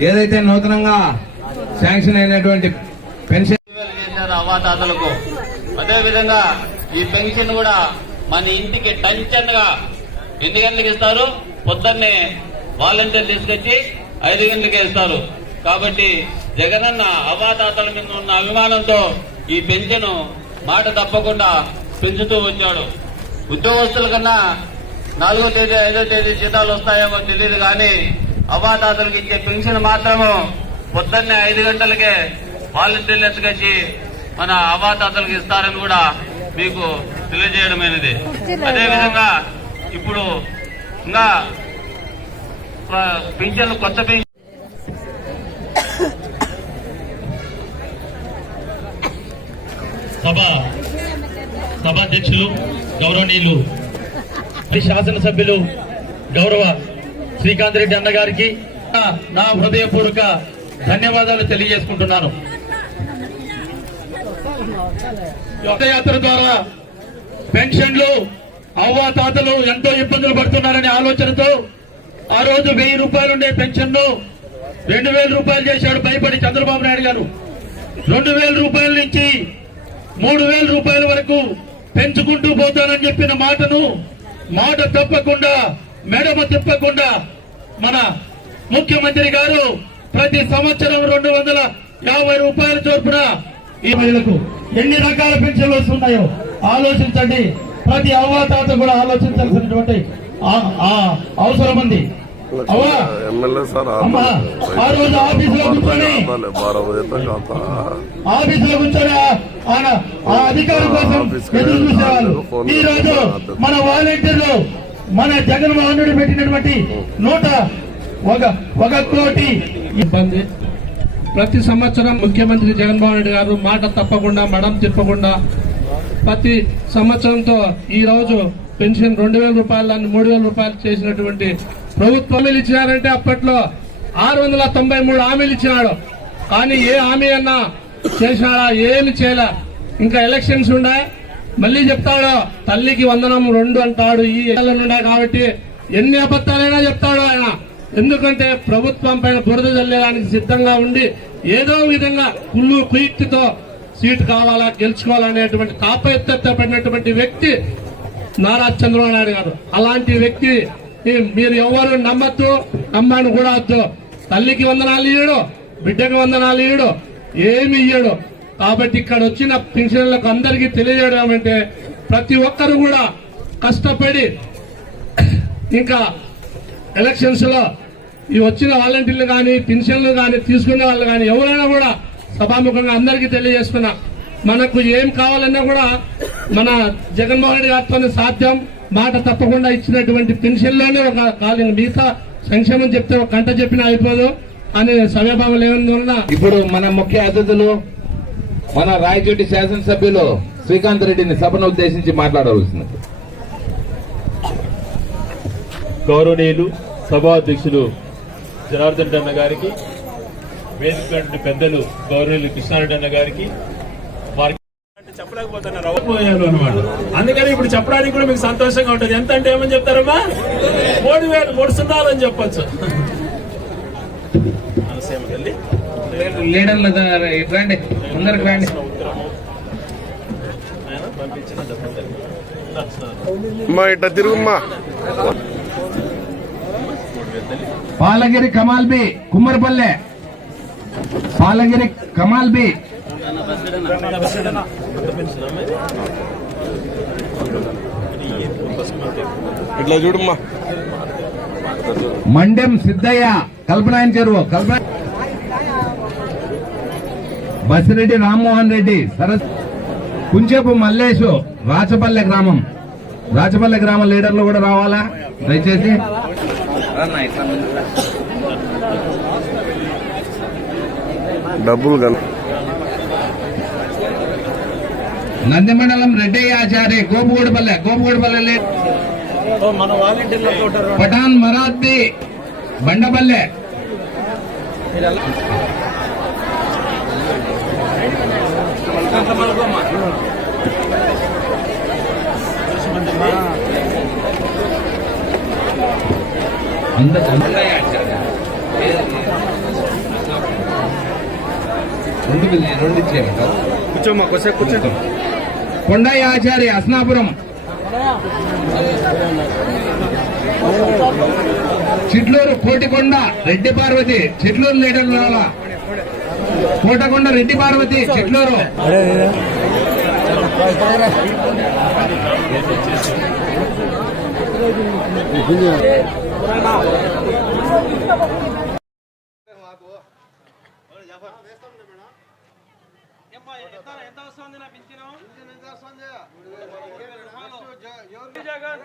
ఏదైతే నూతనంగా శాంక్షన్ అయినటువంటి పెన్షన్ చేశారు అవాతాతలకు అదేవిధంగా ఈ పెన్షన్ కూడా మన ఇంటికి టెన్షన్గా ఎన్ని గంటలకు ఇస్తారు? పొద్దున్నే వాలంటీర్ తీసుకొచ్చి ఐదు గంటలకే ఇస్తారు. కాబట్టి జగనన్న అవాతాతల మీద ఉన్న అభిమానంతో ఈ పెన్షన్ మాట తప్పకుండా పెంచుతూ వచ్చాడు. ఉద్యోగస్తుల కన్నా నాలుగో తేదీ ఐదో తేదీ జీతాలు వస్తాయేమో తెలియదు కానీ అవాతాతలకు ఇచ్చే పెన్షన్ మాత్రము పొద్దున్నే ఐదు గంటలకే వాలంటీర్లు ఎత్తుకొచ్చి మన అవాతాతలకు ఇస్తారని కూడా మీకు తెలియజేయడమైనది. అదేవిధంగా ఇప్పుడు ఇంకా పెన్షన్ పింఛన్లు కొత్త పింఛన్ సభ సభాధ్యక్షులు గౌరవనీయులు శాసనసభ్యులు గౌరవ శ్రీకాంత్ రెడ్డి అన్న గారికి నా హృదయపూర్వక ధన్యవాదాలు తెలియజేసుకుంటున్నాను. రథయాత్ర ద్వారా పెన్షన్లు అవ్వా తాతలు ఎంతో ఇబ్బందులు పడుతున్నారనే ఆలోచనతో ఆ రోజు వెయ్యి రూపాయలు ఉండే పెన్షన్ను రెండు వేల రూపాయలు చేశాడు భయపడి చంద్రబాబు నాయుడు గారు. రెండు వేల రూపాయల నుంచి మూడు వేల రూపాయల వరకు పెంచుకుంటూ పోతానని చెప్పిన మాటను మాట తప్పకుండా మేడమ తిప్పకుండా మన ముఖ్యమంత్రి గారు ప్రతి సంవత్సరం రెండు వందల యాభై రూపాయల చొప్పున ఈ మహిళలకు ఎన్ని రకాల పెన్షన్లు వస్తున్నాయో ఆలోచించండి. ప్రతి అవ్వాతాత కూడా ఆలోచించాల్సినటువంటి అవసరం ఉంది. ఆ రోజు ఆఫీసులో కూర్చొని. ఆఫీసులో కూర్చొని అధికారం కోసం ఎదురు చూసేవాళ్ళు. ఈ రోజు మన వాలంటీర్లు మన జగన్మోహన్ రెడ్డి పెట్టినటువంటి నూట ఒక ఒక కోటి ఇబ్బంది. ప్రతి సంవత్సరం ముఖ్యమంత్రి జగన్మోహన్ రెడ్డి గారు మాట తప్పకుండా మడం తిప్పకుండా ప్రతి సంవత్సరంతో ఈ రోజు పెన్షన్ రెండు వేల రూపాయలు మూడు వేల రూపాయలు చేసినటువంటి ప్రభుత్వం హామీలు ఇచ్చినారంటే అప్పట్లో ఆరు వందల తొంభై మూడు హామీలు ఇచ్చినాడు. కానీ ఏ హామీ అన్నా చేసినాడా? ఏమి చేయలే. ఇంకా ఎలక్షన్స్ ఉండే మళ్ళీ చెప్తాడు తల్లికి వందనం రెండు అంటాడు ఈ ఉన్నాయి కాబట్టి ఎన్ని అబద్ధాలైనా చెప్తాడు ఆయన. ఎందుకంటే ప్రభుత్వం పైన బురద చల్లేదానికి సిద్ధంగా ఉండి ఏదో విధంగా కుళ్ళు కుయుక్తితో సీటు కావాలా గెలుచుకోవాలనేటువంటి తాపెత్తపడినటువంటి వ్యక్తి నారా చంద్రబాబు నాయుడు గారు. అలాంటి వ్యక్తి మీరు ఎవరు నమ్మద్దు నమ్మని కూడా వద్దు. తల్లికి వందనాలు ఇయ్యడు బిడ్డకి వందనాలు ఇయ్యడు ఏమి ఇయ్యడు. కాబట్టి ఇక్కడ వచ్చిన పెన్షన్లకు అందరికీ తెలియజేయడం అంటే ప్రతి ఒక్కరు కూడా కష్టపడి ఇంకా ఎలక్షన్స్లో ఈ వచ్చిన వాలంటీర్లు కానీ పెన్షన్లు కానీ తీసుకునే వాళ్ళు కానీ ఎవరైనా కూడా సభాముఖంగా అందరికీ తెలియజేస్తున్నా. మనకు ఏం కావాలన్నా కూడా మన జగన్మోహన్ రెడ్డి గారితోనే సాధ్యం. మాట తప్పకుండా ఇచ్చినటువంటి పెన్షన్లోనే ఒక కాదు మిగతా సంక్షేమం చెప్తే ఒక గంట చెప్పినా అయిపోదు. అనే సమయభావం ఏమన్నా ఇప్పుడు మన ముఖ్య అతిథులు మన రాయచోటి శాసనసభ్యులు శ్రీకాంత్ రెడ్డిని సభను ఉద్దేశించి మాట్లాడవలసింది. గౌరవనీయులు సభాధ్యక్షులు జనార్దన్ అన్న గారికి వేదిక పెద్దలు గౌరవనీయులు కృష్ణారెడ్డి అన్న గారికి చెప్పలేకపోతున్నారు అనమాట అందుకని ఇప్పుడు చెప్పడానికి కూడా మీకు సంతోషంగా ఉంటుంది. ఎంత అంటే ఏమని చెప్తారమ్మా? మూడు వేలు మూడు సున్నాలు అని చెప్పొచ్చు. లీడర్లు రండి ముందరికి రండి. అమ్మా ఇట్లా తిరుగుమ్మా. పాలగిరి కమాల్ బి కుమ్మరిపల్లె. పాలగిరి కమాల్ బి. ఇట్లా చూడమ్మా. మండెం సిద్ధయ్య కల్పనాయన చెరువు కల్పన బసిరెడ్డి రామ్మోహన్ రెడ్డి సరస్ కుంచేపు మల్లేషు రాచపల్లె గ్రామం. రాచపల్లె గ్రామం లీడర్లు కూడా రావాలా? దయచేసి. డబ్బులు కల నంది మండలం రెడ్డయ్య ఆచార్య గోపుగూడపల్లె గోపుగూడపల్లె పఠాన్ మరాద్ది బండపల్లె. కూర్చోమ్మా కొసేపు కూర్చో కొండయ్య ఆచార్య అస్నాపురం చిట్లూరు కోటికొండ రెడ్డి పార్వతి చిట్లూరు లీడర్ రావాలా కోటకొండ రెడ్డి పార్వతి చెట్లూరు జగన్